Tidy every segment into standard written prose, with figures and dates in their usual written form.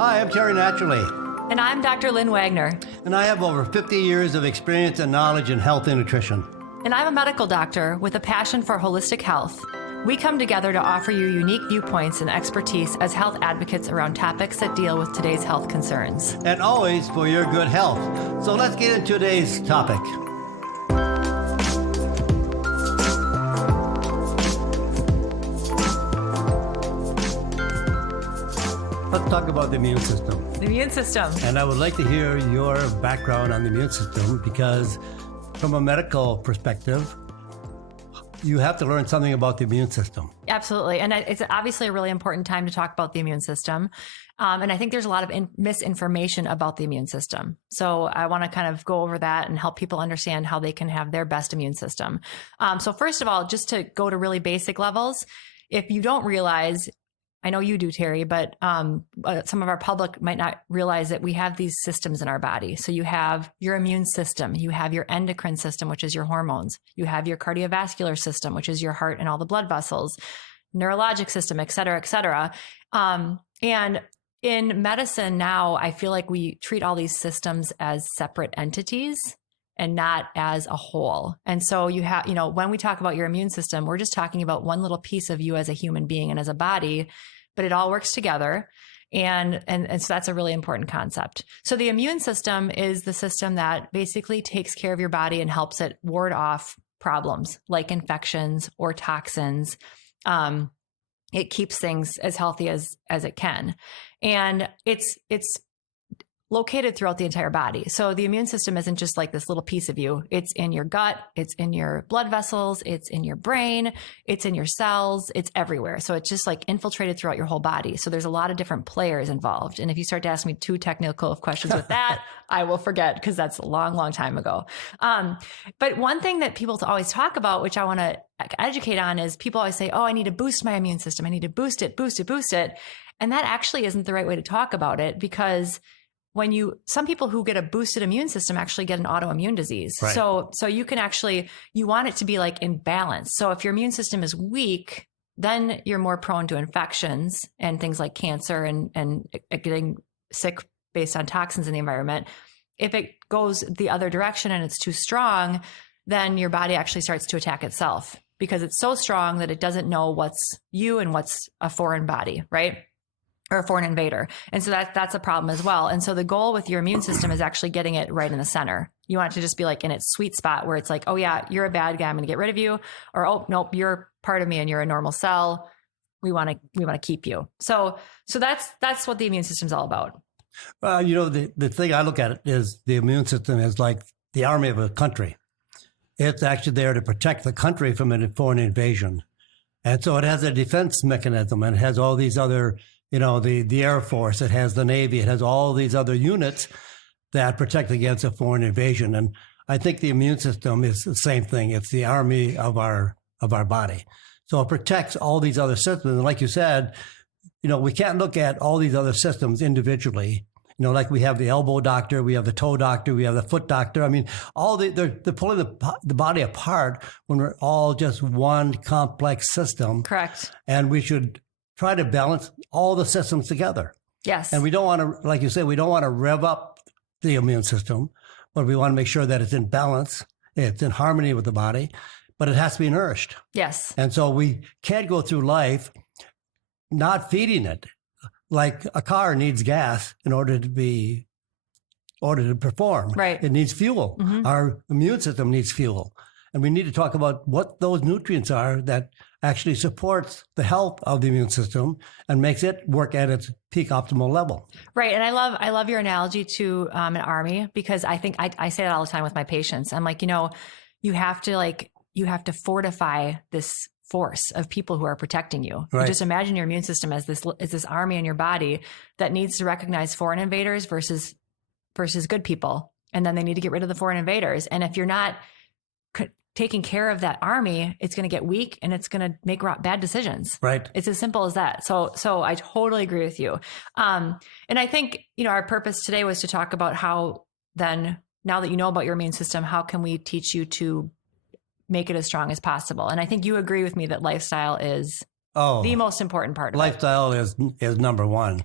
Hi, I'm Terry Naturally, And I'm Dr. Lynn Wagner. and I have over 50 years of experience and knowledge in health and nutrition. And I'm a medical doctor with a passion for holistic health. We come together to offer you unique viewpoints and expertise as health advocates around topics that deal with today's health concerns. And always for your good health. So let's get into today's topic. Let's talk about the immune system. The immune system. And I would like to hear your background on the immune system because from a medical perspective, you have to learn something about the immune system. Absolutely. And it's obviously a really important time to talk about the immune system. And I think there's a lot of misinformation about the immune system. So I want to kind of go over that and help people understand how they can have their best immune system. So first of all, just to go to really basic levels, if you don't realize, I know you do, Terry, but some of our public might not realize that we have these systems in our body. So you have your immune system, you have your endocrine system, which is your hormones, you have your cardiovascular system, which is your heart and all the blood vessels, neurologic system, et cetera, et cetera. And in medicine now, I feel like we treat all these systems as separate entities and not as a whole. And so you have, when we talk about your immune system, we're just talking about one little piece of you as a human being and as a body, but it all works together. And so that's a really important concept. So the immune system is the system that basically takes care of your body and helps it ward off problems like infections or toxins. It keeps things as healthy as it can. And it's located throughout the entire body. So the immune system isn't just like this little piece of you. It's in your gut, it's in your blood vessels, it's in your brain, it's in your cells, it's everywhere. So it's just like infiltrated throughout your whole body. So there's a lot of different players involved. And if you start to ask me too technical of questions with that, I will forget because that's a long, long time ago. But one thing that people always talk about, which I want to educate on, is people always say, oh, I need to boost my immune system. I need to boost it. And that actually isn't the right way to talk about it, because some people who get a boosted immune system actually get an autoimmune disease. Right. So you can you want it to be like in balance. So if your immune system is weak, then you're more prone to infections and things like cancer and getting sick based on toxins in the environment. If it goes the other direction and it's too strong, then your body actually starts to attack itself because it's so strong that it doesn't know what's you and what's a foreign body, right? Or a foreign invader. And so that's a problem as well. And so the goal with your immune system is actually getting it right in the center. You want it to just be like in its sweet spot where it's like, oh yeah, you're a bad guy, I'm going to get rid of you. Or, oh, nope, you're part of me and you're a normal cell. We want to keep you. So that's what the immune system's all about. The thing I look at it is the immune system is like the army of a country. It's actually there to protect the country from a foreign invasion. And so it has a defense mechanism and it has all these other, the Air Force, it has the Navy, it has all these other units that protect against a foreign invasion. And I think the immune system is the same thing. It's the army of our body. So it protects all these other systems. And like you said, we can't look at all these other systems individually. Like we have the elbow doctor, we have the toe doctor, we have the foot doctor. I mean, they're pulling the body apart when we're all just one complex system. Correct. And we should try to balance all the systems together. Yes. And we don't want to, like you said, we don't want to rev up the immune system, but we want to make sure that it's in balance, it's in harmony with the body, but it has to be nourished. Yes. And so we can't go through life not feeding it. Like a car needs gas in order to perform. Right. It needs fuel. Mm-hmm. Our immune system needs fuel. And we need to talk about what those nutrients are that actually supports the health of the immune system and makes it work at its peak optimal level. Right. And I love your analogy to an army, because I think I say that all the time with my patients. I'm like, you have to fortify this force of people who are protecting you. Right. Just imagine your immune system as this army in your body that needs to recognize foreign invaders versus good people. And then they need to get rid of the foreign invaders. And if you're not taking care of that army, it's going to get weak and it's going to make bad decisions. Right. It's as simple as that. So I totally agree with you. And I think, our purpose today was to talk about how then, now that you know about your immune system, how can we teach you to make it as strong as possible? And I think you agree with me that lifestyle is the most important part of lifestyle is number one.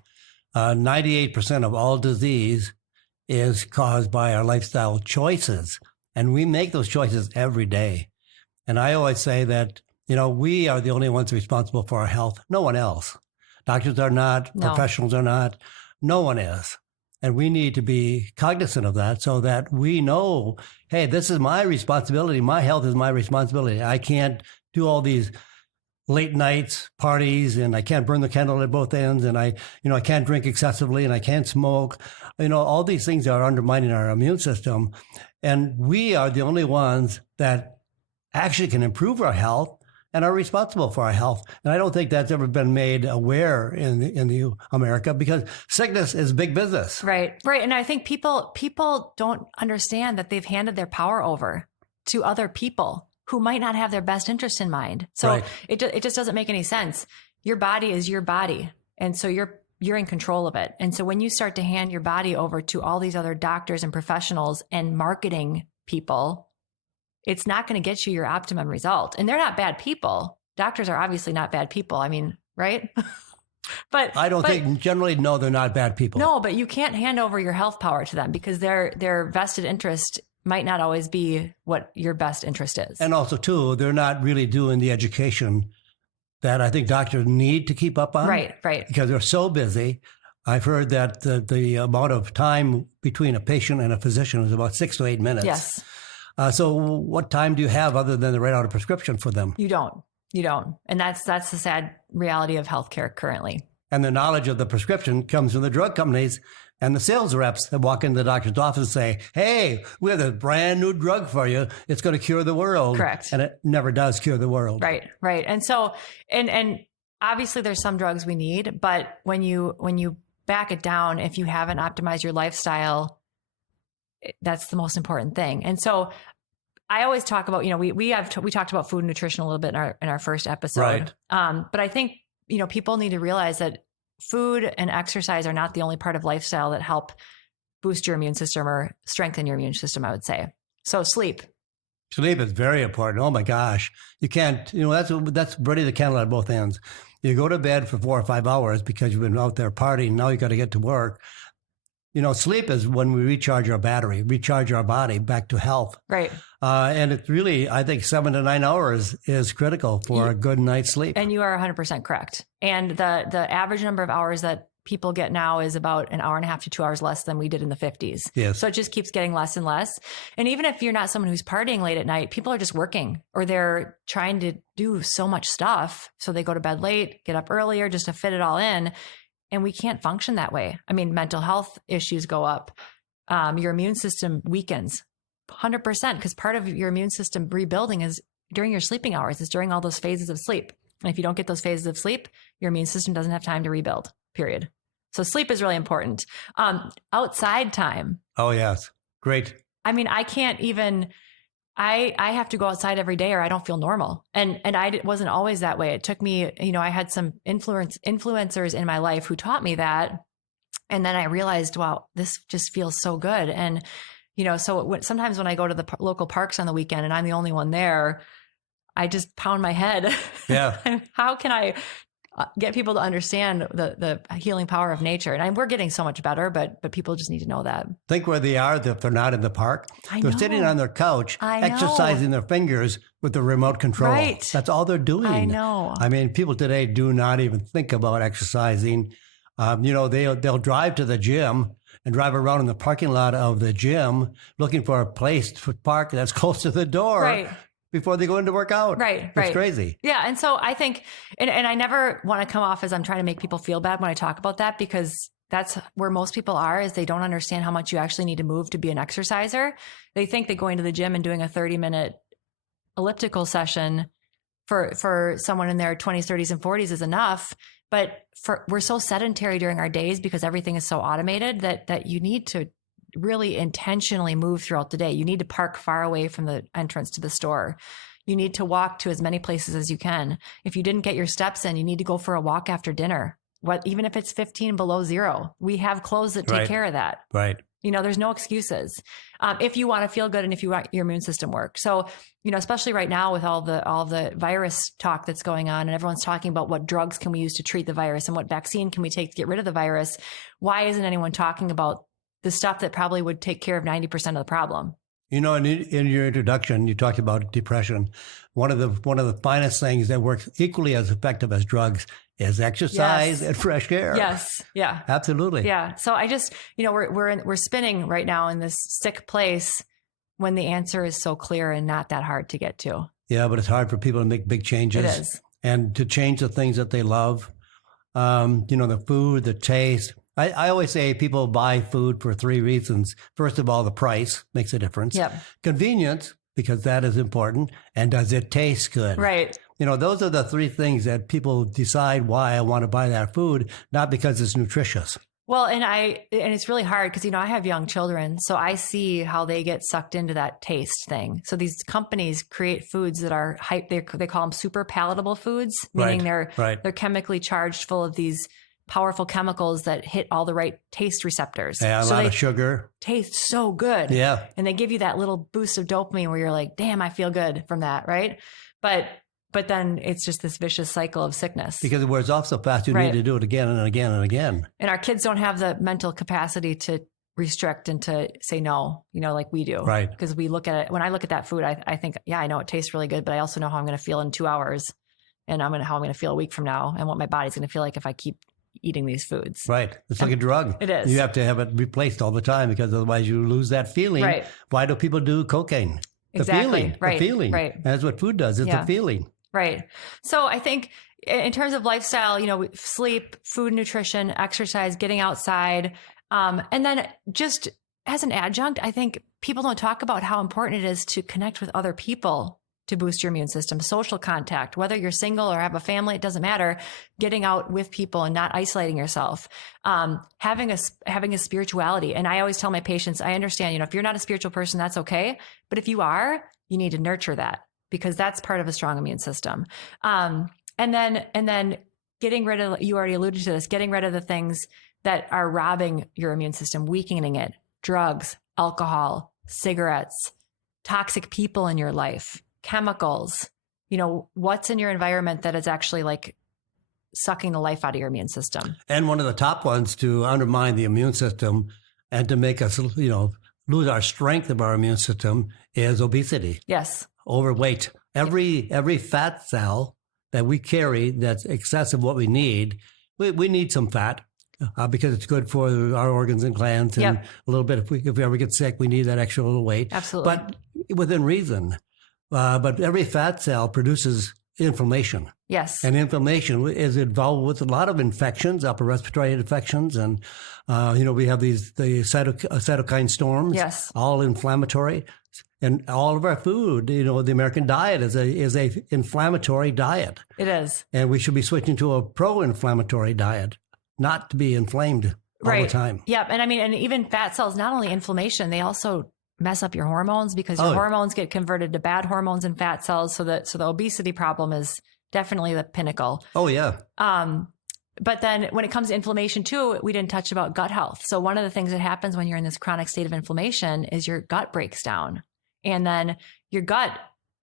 98% of all disease is caused by our lifestyle choices. And we make those choices every day. And I always say that, we are the only ones responsible for our health. No one else. Doctors are not, No. professionals are not, no one is. And we need to be cognizant of that so that we know, hey, this is my responsibility. My health is my responsibility. I can't do all these late nights, parties, and I can't burn the candle at both ends. And I can't drink excessively and I can't smoke. All these things are undermining our immune system. And we are the only ones that actually can improve our health and are responsible for our health. And I don't think that's ever been made aware in the America, because sickness is big business. Right. And I think people don't understand that they've handed their power over to other people who might not have their best interest in mind. So Right. it just doesn't make any sense. Your body is your body. And so you're in control of it. And so when you start to hand your body over to all these other doctors and professionals and marketing people, it's not going to get you your optimum result. And they're not bad people. Doctors are obviously not bad people. I mean, right? But I don't think generally, no, they're not bad people. No, but you can't hand over your health power to them because their vested interest might not always be what your best interest is. And also, too, they're not really doing the education that I think doctors need to keep up on. Right. Because they're so busy. I've heard that the amount of time between a patient and a physician is about 6 to 8 minutes. Yes. So what time do you have other than to write out a prescription for them? You don't. And that's the sad reality of healthcare currently. And the knowledge of the prescription comes from the drug companies and the sales reps that walk into the doctor's office and say, hey, we have a brand new drug for you. It's going to cure the world. Correct. And it never does cure the world. Right. And so, and obviously there's some drugs we need, but when you back it down, if you haven't optimized your lifestyle, that's the most important thing. And so I always talk about, we talked about food and nutrition a little bit in our first episode. Right. But I think, people need to realize that food and exercise are not the only part of lifestyle that help boost your immune system or strengthen your immune system, I would say. So sleep. Sleep is very important. Oh my gosh. You can't, that's burning the candle at both ends. You go to bed for 4 or 5 hours because you've been out there partying. Now you got to get to work. Sleep is when we recharge our battery, recharge our body back to health. Right. And it's really, I think 7 to 9 hours is critical for a good night's sleep. And you are 100% correct. And the average number of hours that people get now is about an hour and a half to 2 hours less than we did in the 50s. Yes. So it just keeps getting less and less. And even if you're not someone who's partying late at night, people are just working or they're trying to do so much stuff. So they go to bed late, get up earlier just to fit it all in. And we can't function that way. I mean, mental health issues go up. Your immune system weakens 100% because part of your immune system rebuilding is during your sleeping hours. It's during all those phases of sleep. And if you don't get those phases of sleep, your immune system doesn't have time to rebuild, period. So sleep is really important. Outside time. Oh, yes. Great. I mean, I can't even... I have to go outside every day or I don't feel normal. And I wasn't always that way. It took me, I had some influencers in my life who taught me that. And then I realized, wow, this just feels so good. And, so sometimes when I go to the local parks on the weekend and I'm the only one there, I just pound my head. Yeah. How can I get people to understand the healing power of nature? And we're getting so much better, but people just need to know that. Think where they are if they're not in the park. They're sitting on their couch, exercising their fingers with the remote control. Right. That's all they're doing. I know. I mean, people today do not even think about exercising. They'll drive to the gym and drive around in the parking lot of the gym looking for a place to park that's close to the door. Right. Before they go in to work out. Right. It's crazy. Yeah. And so I think, and I never want to come off as I'm trying to make people feel bad when I talk about that, because that's where most people are, is they don't understand how much you actually need to move to be an exerciser. They think that going to the gym and doing a 30-minute elliptical session for someone in their 20s, 30s, and 40s is enough. But we're so sedentary during our days because everything is so automated that you need to really intentionally move throughout the day. You need to park far away from the entrance to the store. You need to walk to as many places as you can. If you didn't get your steps in, you need to go for a walk after dinner. Even if it's 15 below zero, we have clothes that take care of that. Right. There's no excuses if you want to feel good and if you want your immune system work. So, especially right now with all the virus talk that's going on, and everyone's talking about what drugs can we use to treat the virus and what vaccine can we take to get rid of the virus. Why isn't anyone talking about the stuff that probably would take care of 90% of the problem? In your introduction, you talked about depression. One of the finest things that works equally as effective as drugs is exercise and fresh air. Yes. Yeah. Absolutely. Yeah. So I just, we're spinning right now in this sick place when the answer is so clear and not that hard to get to. Yeah, but it's hard for people to make big changes. It is. And to change the things that they love. The food, the taste. I always say people buy food for 3 reasons. First of all, the price makes a difference. Yep. Convenience, because that is important. And does it taste good? Right. Those are the 3 things that people decide why I want to buy that food, not because it's nutritious. Well, and it's really hard because, I have young children, so I see how they get sucked into that taste thing. So these companies create foods that are they call them super palatable foods, meaning they're chemically charged full of these powerful chemicals that hit all the right taste receptors. Yeah, a lot of sugar. Taste so good. Yeah. And they give you that little boost of dopamine where you're like, damn, I feel good from that, right? But then it's just this vicious cycle of sickness. Because it wears off so fast, you need to do it again and again and again. And our kids don't have the mental capacity to restrict and to say no, like we do. Right. Because we look at it, when I look at that food, I think, yeah, I know it tastes really good, but I also know how I'm going to feel in 2 hours and how I'm going to feel a week from now and what my body's going to feel like if I keep eating these foods. Right. It's like a drug. It is. You have to have it replaced all the time because otherwise you lose that feeling. Right. Why do people do cocaine? Exactly. The feeling. Right. That's what food does. It's a feeling. Right. So I think in terms of lifestyle, sleep, food, nutrition, exercise, getting outside, and then just as an adjunct, I think people don't talk about how important it is to connect with other people to boost your immune system. Social contact, whether you're single or have a family, it doesn't matter. Getting out with people and not isolating yourself. Having a spirituality. And I always tell my patients, I understand, if you're not a spiritual person, that's okay. But if you are, you need to nurture that because that's part of a strong immune system. And then getting rid of, you already alluded to this, getting rid of the things that are robbing your immune system, weakening it, drugs, alcohol, cigarettes, toxic people in your life, chemicals, what's in your environment that is actually like sucking the life out of your immune system. And one of the top ones to undermine the immune system and to make us, lose our strength of our immune system is obesity. Yes. Overweight. Every fat cell that we carry that's excess of what we need, we need some fat because it's good for our organs and glands. And a little bit, if we ever get sick, we need that extra little weight. Absolutely. But within reason. But every fat cell produces inflammation. Yes. And inflammation is involved with a lot of infections, upper respiratory infections. And, we have the cytokine storms. Yes. All inflammatory. And all of our food, the American diet is a inflammatory diet. It is. And we should be switching to a pro-inflammatory diet, not to be inflamed all the time. Yeah. And and even fat cells, not only inflammation, they also mess up your hormones because your hormones get converted to bad hormones in fat cells. So the obesity problem is definitely the pinnacle. Oh, yeah. But then when it comes to inflammation too, we didn't touch about gut health. So one of the things that happens when you're in this chronic state of inflammation is your gut breaks down. And then your gut,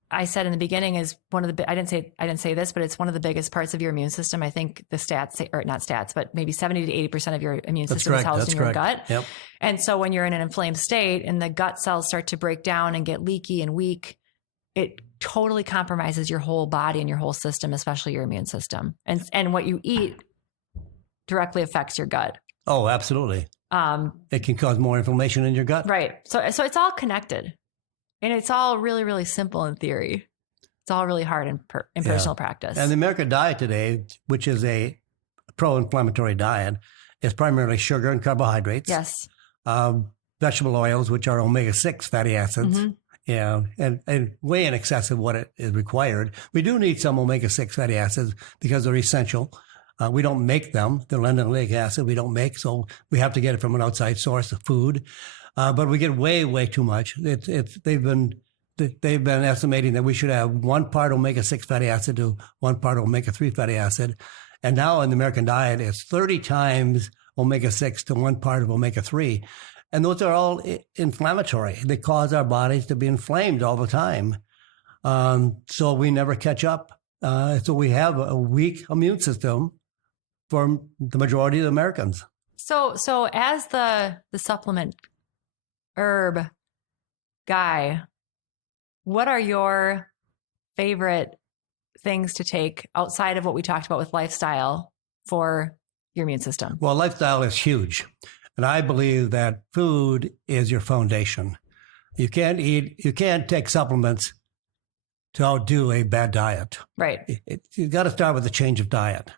I said in the beginning, is one of the, I didn't say this, but it's one of the biggest parts of your immune system. I think the stats say, or not stats, but maybe 70 to 80% of your immune system is housed in your gut. Yep. And so when you're in an inflamed state and the gut cells start to break down and get leaky and weak, it totally compromises your whole body and your whole system, especially your immune system. And what you eat directly affects your gut. Oh, absolutely. It can cause more inflammation in your gut. Right. So it's all connected. And it's all really, really simple in theory. It's all really hard in personal practice. And the American diet today, which is a pro-inflammatory diet, is primarily sugar and carbohydrates. Yes. Vegetable oils, which are omega-6 fatty acids. Mm-hmm. Yeah, and way in excess of what it is required. We do need some omega-6 fatty acids because they're essential. We don't make them. The linoleic acid we don't make, so we have to get it from an outside source of food. But we get way, way too much. They've been estimating that we should have 1 part omega-6 fatty acid to 1 part omega-3 fatty acid. And now in the American diet, it's 30 times omega-6 to 1 part of omega-3. And those are all inflammatory. They cause our bodies to be inflamed all the time. So we never catch up. So we have a weak immune system for the majority of Americans. So as the supplement herb guy, what are your favorite things to take outside of what we talked about with lifestyle for your immune system? Well, lifestyle is huge. And I believe that food is your foundation. You can't take supplements to outdo a bad diet. Right. You've got to start with a change of diet.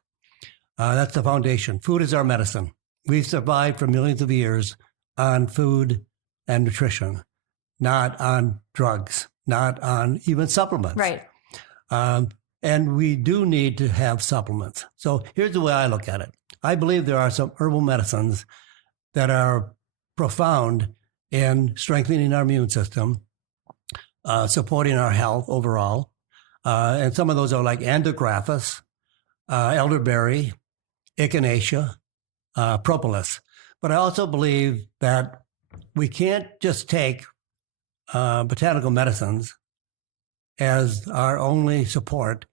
That's the foundation. Food is our medicine. We've survived for millions of years on food and nutrition, not on drugs, not on even supplements. Right. And we do need to have supplements. So here's the way I look at it. I believe there are some herbal medicines that are profound in strengthening our immune system, supporting our health overall. And some of those are like andrographis, elderberry, echinacea, propolis. But I also believe that we can't just take botanical medicines as our only support,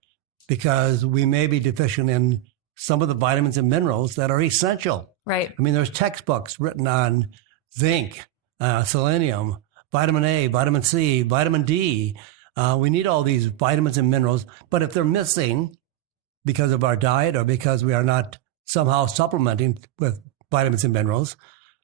because we may be deficient in some of the vitamins and minerals that are essential. Right. I mean, there's textbooks written on zinc, selenium, vitamin A, vitamin C, vitamin D. We need all these vitamins and minerals, but if they're missing because of our diet or because we are not somehow supplementing with vitamins and minerals,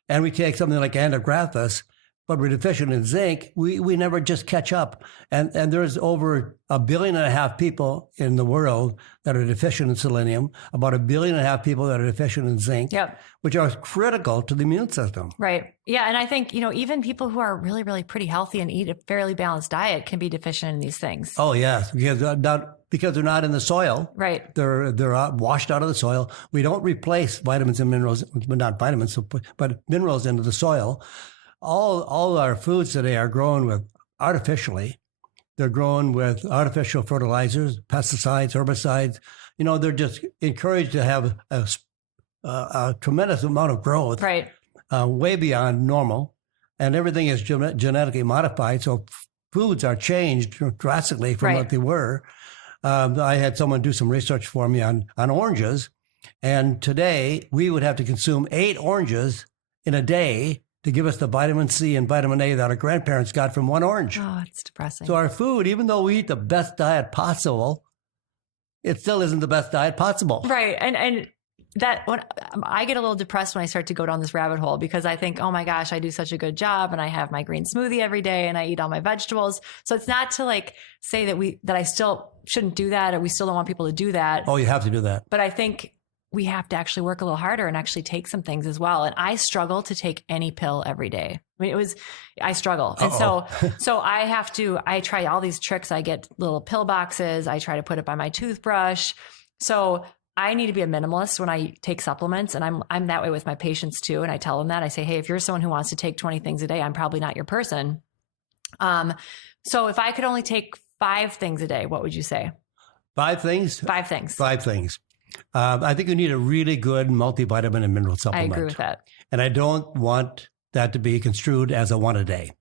and we take something like andrographis, but we're deficient in zinc, we never just catch up. And there's over 1.5 billion people in the world that are deficient in selenium, about 1.5 billion people that are deficient in zinc, Yep. which are critical to the immune system. Right. Yeah. And I think, even people who are really, really pretty healthy and eat a fairly balanced diet can be deficient in these things. Oh, yes, because they're not in the soil. Right. They're washed out of the soil. We don't replace vitamins and minerals, but not vitamins, but minerals into the soil. All our foods today are grown with artificially. They're grown with artificial fertilizers, pesticides, herbicides. They're just encouraged to have a tremendous amount of growth, Right. Way beyond normal, and everything is genetically modified. So foods are changed drastically from what they were. I had someone do some research for me on oranges, and today we would have to consume 8 oranges in a day to give us the vitamin C and vitamin A that our grandparents got from one orange. Oh, it's depressing. So our food, even though we eat the best diet possible, it still isn't the best diet possible. Right. And that when I get a little depressed when I start to go down this rabbit hole, because I think, oh my gosh, I do such a good job and I have my green smoothie every day and I eat all my vegetables. So it's not to say that I still shouldn't do that, or we still don't want people to do that. Oh, you have to do that. But I think we have to actually work a little harder and actually take some things as well. And I struggle to take any pill every day. I mean, I struggle. And so I try all these tricks. I get little pill boxes. I try to put it by my toothbrush. So I need to be a minimalist when I take supplements. And I'm that way with my patients too. And I tell them that. I say, hey, if you're someone who wants to take 20 things a day, I'm probably not your person. So if I could only take 5 things a day, what would you say? 5 things? 5 things. 5 things. I think you need a really good multivitamin and mineral I supplement. agree with that. And I don't want that to be construed as a one a day.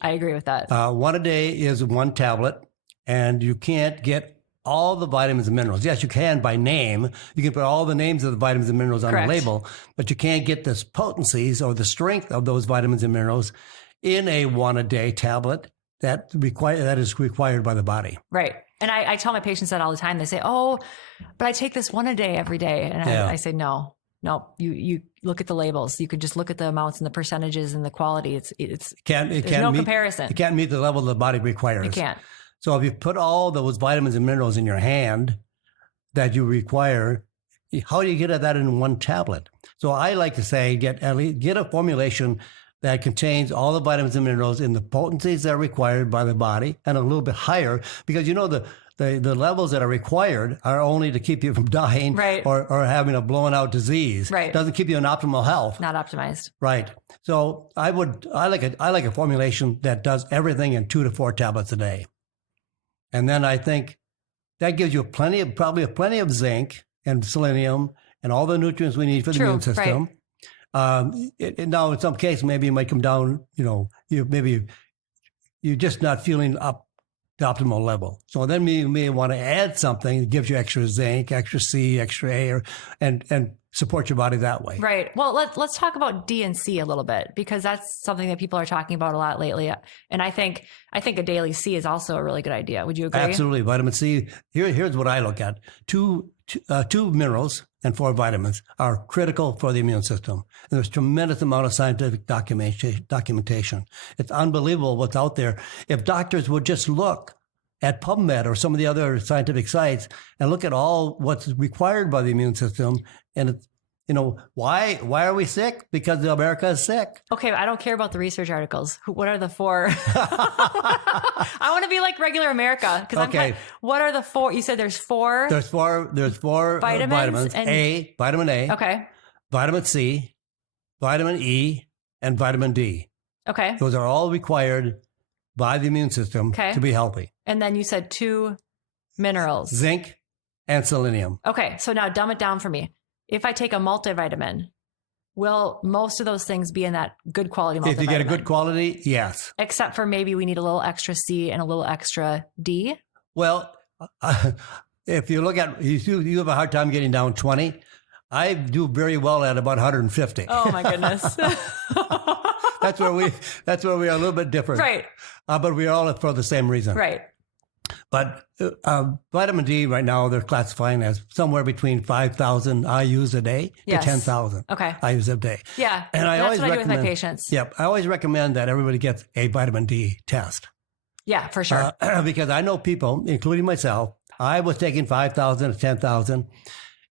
I agree with that. One a day is 1 tablet, and you can't get all the vitamins and minerals. Yes, you can by name. You can put all the names of the vitamins and minerals on Correct. the label, but you can't get the potencies or the strength of those vitamins and minerals in a 1 a day tablet that is required by the body. Right. And I tell my patients that all the time. They say, oh, but I take this 1 a day every day. And I say, no, you look at the labels. You could just look at the amounts and the percentages and the quality. There's no comparison. It can't meet the level the body requires. It can't. So if you put all those vitamins and minerals in your hand that you require, how do you get at that in 1 tablet? So I like to say, get a formulation that contains all the vitamins and minerals in the potencies that are required by the body and a little bit higher, because the levels that are required are only to keep you from dying, right, or having a blown out disease. Right. It doesn't keep you in optimal health. Not optimized. Right. So I like a formulation that does everything in 2 to 4 tablets a day. And then I think that gives you plenty of zinc and selenium and all the nutrients we need for the immune system. Right. Now, in some cases, maybe you might come down, you're just not feeling up the optimal level. So then you may want to add something that gives you extra zinc, extra C, extra A, and support your body that way. Right. Well, let's talk about D and C a little bit, because that's something that people are talking about a lot lately. And I think a daily C is also a really good idea. Would you agree? Absolutely. Vitamin C. Here's what I look at. Two minerals and 4 vitamins are critical for the immune system. And there's tremendous amount of scientific documentation. It's unbelievable what's out there. If doctors would just look at PubMed or some of the other scientific sites and look at all what's required by the immune system, and it's, why are we sick? Because America is sick. Okay, I don't care about the research articles. What are the 4? I want to be like regular America. Okay. What are the 4? You said there's 4. There's four vitamins. Vitamin A. Okay. Vitamin C, vitamin E, and vitamin D. Okay. Those are all required by the immune system to be healthy. And then you said 2 minerals. Zinc and selenium. Okay, so now dumb it down for me. If I take a multivitamin, will most of those things be in that good quality multivitamin? If you get a good quality, yes. Except for maybe we need a little extra C and a little extra D? Well, if you look at, you have a hard time getting down 20. I do very well at about 150. Oh my goodness. That's where we are a little bit different. Right. But we are all for the same reason. Right. But vitamin D right now, they're classifying as somewhere between 5,000 IUs a day to 10,000 IUs a day. Yeah, and that's what I do with my patients. Yep. I always recommend that everybody gets a vitamin D test. Yeah, for sure. Because I know people, including myself, I was taking 5,000 to 10,000,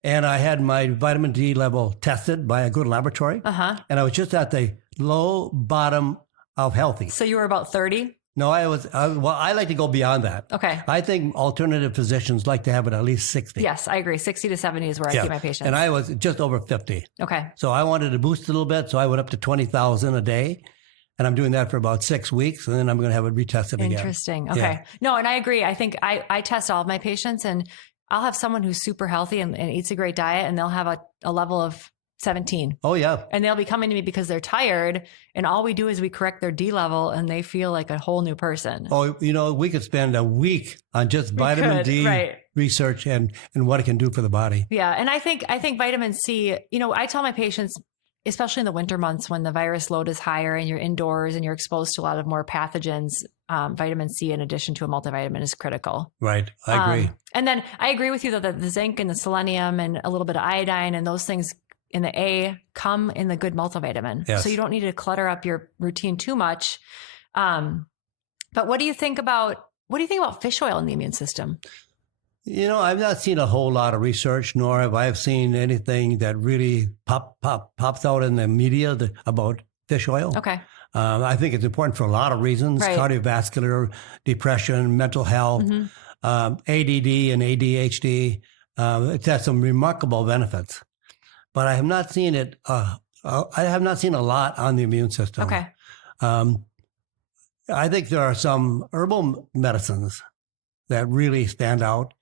and I had my vitamin D level tested by a good laboratory, and I was just at the low bottom of healthy. So you were about 30? No, I like to go beyond that. Okay. I think alternative physicians like to have it at least 60. Yes, I agree. 60 to 70 is where I keep my patients. And I was just over 50. Okay. So I wanted to boost a little bit. So I went up to 20,000 a day. And I'm doing that for about 6 weeks. And then I'm going to have it retested again. Interesting. Okay. Yeah. No, and I agree. I think I test all of my patients, and I'll have someone who's super healthy and eats a great diet, and they'll have a level of 17. Oh, yeah. And they'll be coming to me because they're tired, and all we do is we correct their D level, and they feel like a whole new person. Oh, we could spend a week on just vitamin D research and what it can do for the body. Yeah. And I think vitamin C, I tell my patients, especially in the winter months when the virus load is higher and you're indoors and you're exposed to a lot of more pathogens, vitamin C in addition to a multivitamin is critical. Right. I agree. And then I agree with you, though, that the zinc and the selenium and a little bit of iodine and those things in the A come in the good multivitamin. Yes. So you don't need to clutter up your routine too much. But what do you think about fish oil in the immune system? I've not seen a whole lot of research, nor have I seen anything that really pops out in the media about fish oil. Okay. I think it's important for a lot of reasons: cardiovascular, depression, mental health, ADD and ADHD. It has some remarkable benefits. But I have not seen it. I have not seen a lot on the immune system. Okay. I think there are some herbal medicines that really stand out.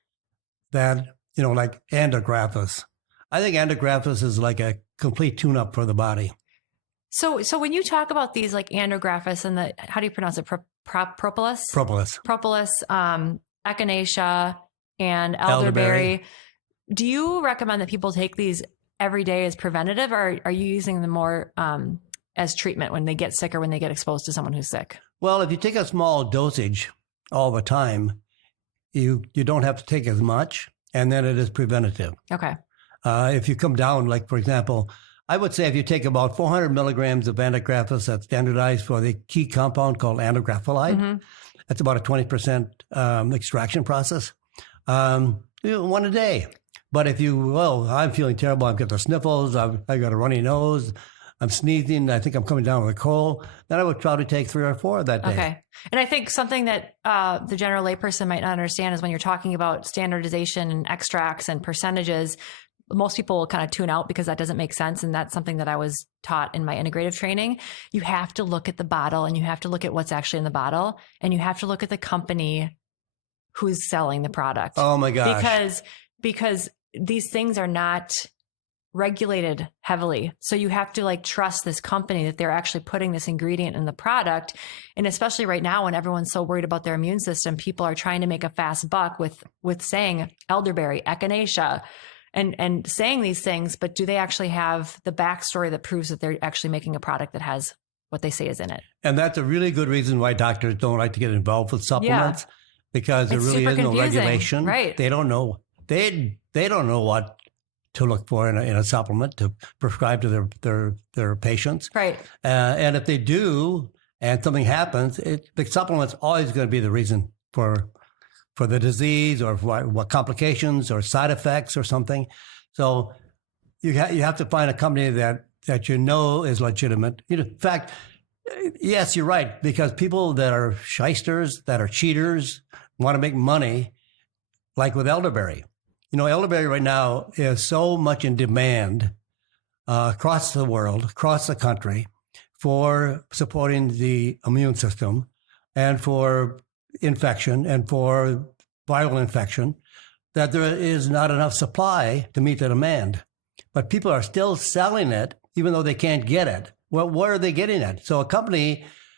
That like andrographis. I think andrographis is like a complete tune-up for the body. So when you talk about these like andrographis and how do you pronounce it? Propolis. Propolis, echinacea, and elderberry. Do you recommend that people take these every day as preventative, or are you using them more as treatment when they get sick or when they get exposed to someone who's sick? Well, if you take a small dosage all the time, you don't have to take as much, and then it is preventative. Okay. If you come down, like, for example, I would say if you take about 400 milligrams of andrographis that's standardized for the key compound called andrographylide, that's about a 20% extraction process, one a day. But if I'm feeling terrible, I've got the sniffles, I've got a runny nose, I'm sneezing, I think I'm coming down with a cold, then I would probably take 3 or 4 that day. Okay. And I think something that the general layperson might not understand is when you're talking about standardization and extracts and percentages, most people will kind of tune out because that doesn't make sense. And that's something that I was taught in my integrative training. You have to look at the bottle, and you have to look at what's actually in the bottle, and you have to look at the company who's selling the product. Oh my gosh. Because these things are not regulated heavily. So you have to like trust this company that they're actually putting this ingredient in the product. And especially right now when everyone's so worried about their immune system, people are trying to make a fast buck with saying elderberry, echinacea, and saying these things, but do they actually have the backstory that proves that they're actually making a product that has what they say is in it? And that's a really good reason why doctors don't like to get involved with supplements, because there It's really super is no confusing, regulation. right. They don't know. They don't know what to look for in a supplement to prescribe to their patients. Right. And if they do, and something happens, the supplement's always going to be the reason for the disease or what complications or side effects or something. So you have to find a company that you know is legitimate. In fact, yes, you're right, because people that are shysters, that are cheaters, want to make money, like with elderberry. Elderberry right now is so much in demand across the world, across the country, for supporting the immune system and for infection and for viral infection, that there is not enough supply to meet the demand. But people are still selling it, even though they can't get it. Well, where are they getting it? So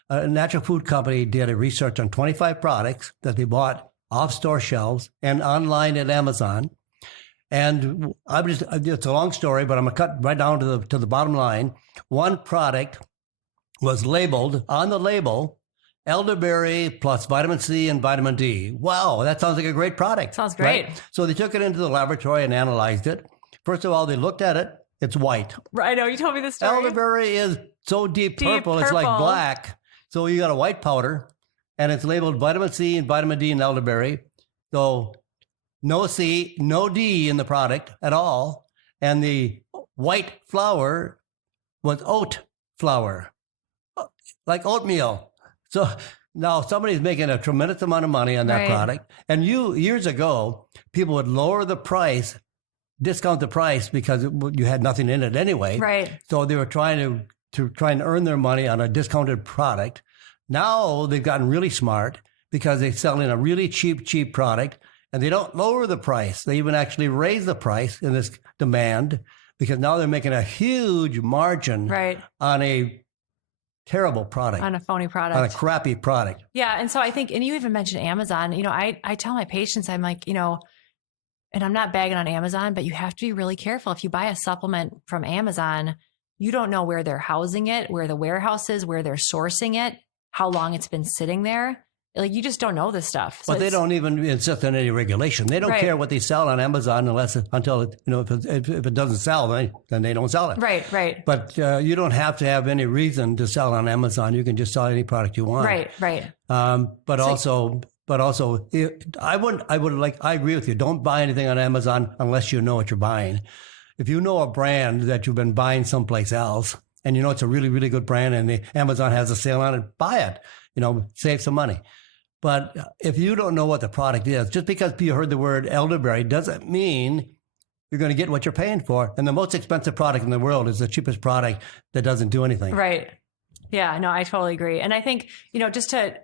a natural food company did a research on 25 products that they bought off store shelves and online at Amazon. And it's a long story, but I'm going to cut right down to the bottom line. One product was labeled on the label, elderberry plus vitamin C and vitamin D. Wow, that sounds like a great product. Sounds great. Right? So they took it into the laboratory and analyzed it. First of all, they looked at it. It's white. Right. I know you told me this story. Elderberry is so deep purple, it's like black. So you got a white powder, and it's labeled vitamin C and vitamin D in elderberry. So no C, no D in the product at all. And the white flour was oat flour, like oatmeal. So now somebody's making a tremendous amount of money on that Right. product. And years ago, people would lower the price, discount the price because you had nothing in it anyway. Right. So they were trying to try and earn their money on a discounted product. Now they've gotten really smart because they're selling a really cheap product, and they don't lower the price. They even actually raise the price in this demand, because now they're making a huge margin Right. on a terrible product, On a phony product. on a crappy product. Yeah. And so I think, and you even mentioned Amazon, I tell my patients, I'm like, and I'm not bagging on Amazon, but you have to be really careful. If you buy a supplement from Amazon, you don't know where they're housing it, where the warehouse is, where they're sourcing it, how long it's been sitting there. Like, you just don't know this stuff. So But they don't even insist on any regulation. They don't Right. care what they sell on Amazon until if it doesn't sell, then they don't sell it. Right, right. But you don't have to have any reason to sell on Amazon. You can just sell any product you want. Right, right. But also, I agree with you. Don't buy anything on Amazon unless you know what you're buying. If you know a brand that you've been buying someplace else, and you know it's a really, really good brand, and the Amazon has a sale on it, buy it. Save some money. But if you don't know what the product is, just because you heard the word elderberry doesn't mean you're going to get what you're paying for. And the most expensive product in the world is the cheapest product that doesn't do anything. Right. Yeah, no, I totally agree. And I think, just to,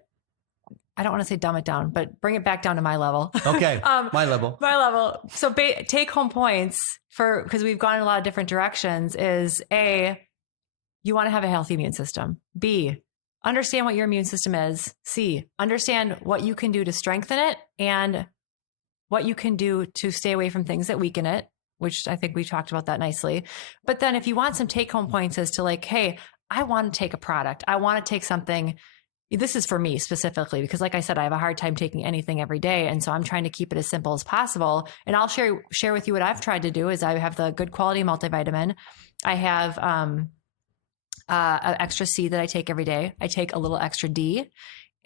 I don't want to say dumb it down, but bring it back down to my level. Okay, my level. My level. So take home points because we've gone in a lot of different directions is A, you want to have a healthy immune system. B, understand what your immune system is. C, understand what you can do to strengthen it and what you can do to stay away from things that weaken it, which I think we talked about that nicely. But then if you want some take home points as to like, hey, I want to take a product. I want to take something. This is for me specifically, because like I said, I have a hard time taking anything every day. And so I'm trying to keep it as simple as possible. And I'll share with you what I've tried to do is I have the good quality multivitamin. I have, an extra C that I take every day. I take a little extra D.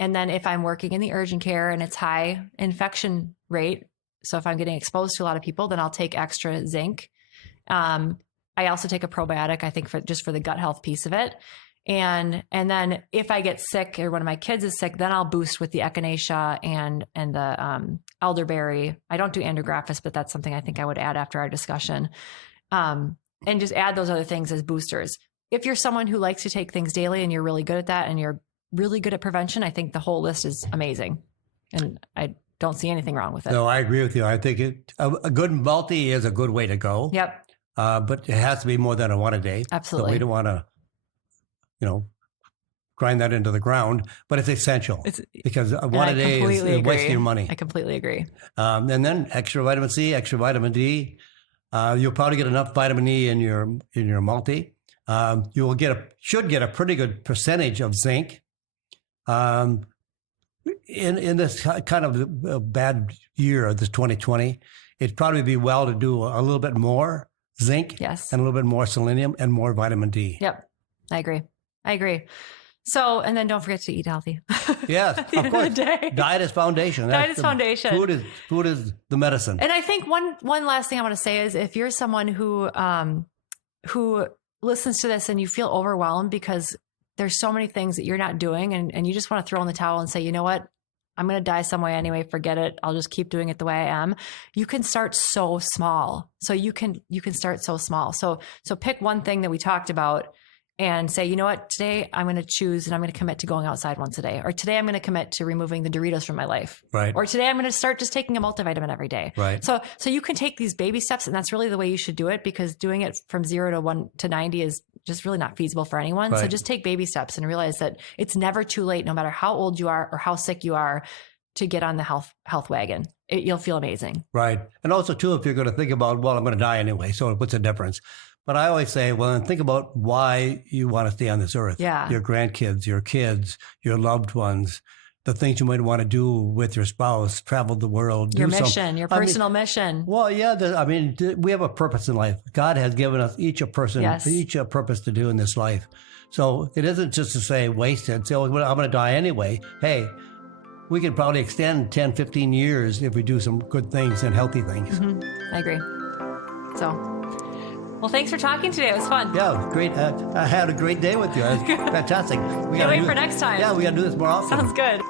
And then if I'm working in the urgent care and it's high infection rate, so if I'm getting exposed to a lot of people, then I'll take extra zinc. I also take a probiotic, I think for the gut health piece of it. And then if I get sick or one of my kids is sick, then I'll boost with the echinacea and the elderberry. I don't do andrographis, but that's something I think I would add after our discussion. And just add those other things as boosters. If you're someone who likes to take things daily and you're really good at that and you're really good at prevention, I think the whole list is amazing. And I don't see anything wrong with it. No, I agree with you. I think a good multi is a good way to go. Yep. but it has to be more than a one a day. Absolutely. So we don't want to, grind that into the ground, but it's essential because one a day is wasting your money. I completely agree. And then extra vitamin C, extra vitamin D. You'll probably get enough vitamin E in your multi. You will should get a pretty good percentage of zinc. In this kind of bad year, this 2020, it'd probably be well to do a little bit more zinc, yes, and a little bit more selenium and more vitamin D. Yep, I agree. So, and then don't forget to eat healthy. Yes, of course. Diet is foundation. Diet is foundation. Food is the medicine. And I think one last thing I want to say is if you're someone who listens to this and you feel overwhelmed because there's so many things that you're not doing and you just want to throw in the towel and say, you know what? I'm going to die some way anyway. Forget it. I'll just keep doing it the way I am. You can start so small. So you can start so small. So pick one thing that we talked about and say, you know what, today I'm going to choose and I'm going to commit to going outside once a day. Or today I'm going to commit to removing the Doritos from my life. Right. Or today I'm going to start just taking a multivitamin every day. Right. So you can take these baby steps, and that's really the way you should do it, because doing it from 0 to 1 to 90 is just really not feasible for anyone. Right. So just take baby steps and realize that it's never too late, no matter how old you are or how sick you are, to get on the health wagon. You'll feel amazing. Right. And also too, if you're going to think about, well, I'm going to die anyway, so what's the difference? But I always say, well, then think about why you want to stay on this earth. Yeah. Your grandkids, your kids, your loved ones, the things you might want to do with your spouse, travel the world. Your mission, your personal mission. Well, yeah. We have a purpose in life. God has given us each a purpose to do in this life. So it isn't just to say waste it. Say, oh, I'm going to die anyway. Hey, we can probably extend 10, 15 years if we do some good things and healthy things. Mm-hmm. I agree. So, well, thanks for talking today. It was fun. Yeah, great. I had a great day with you. It was fantastic. Can't wait for next time. Yeah, we got to do this more often. Sounds good.